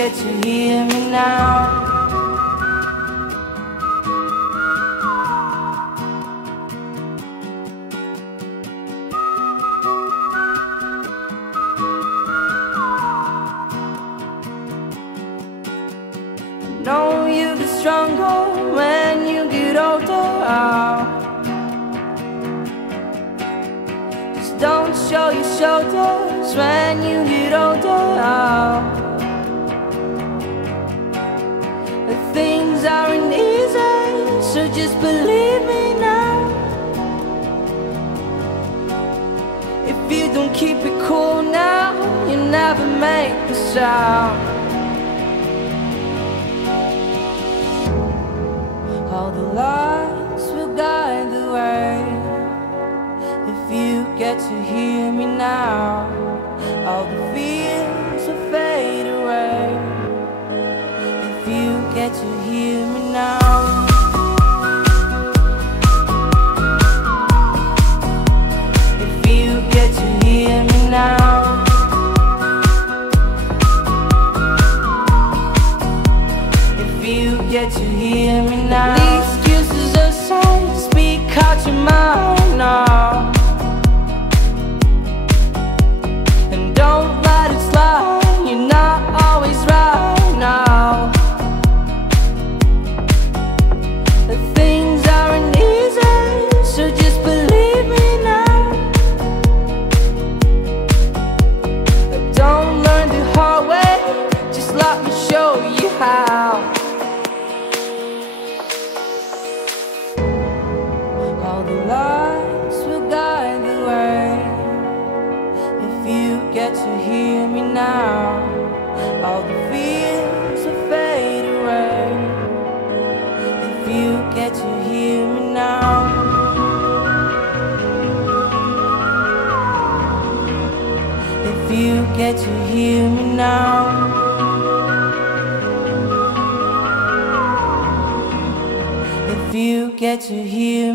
get to hear me now. Know you get stronger when you get older. Just don't show your shoulders when you get older. Things aren't easy, so just believe me now. If you don't keep it cool now, you never make a sound. All the lights will guide the way. If you get to hear me now, all the fears will fade away. If you get to hear me now. If you get to hear me now. If you get to hear me now. The excuses aside, speak out your mind now. And don't let it slide, you're not always right now. The things aren't easy, so just believe me now. Don't learn the hard way, just let me show you how. All the lights will guide the way. If you get to hear me now, all the fears will fade away. If you get to hear me now. If you get to hear me now. If you get to hear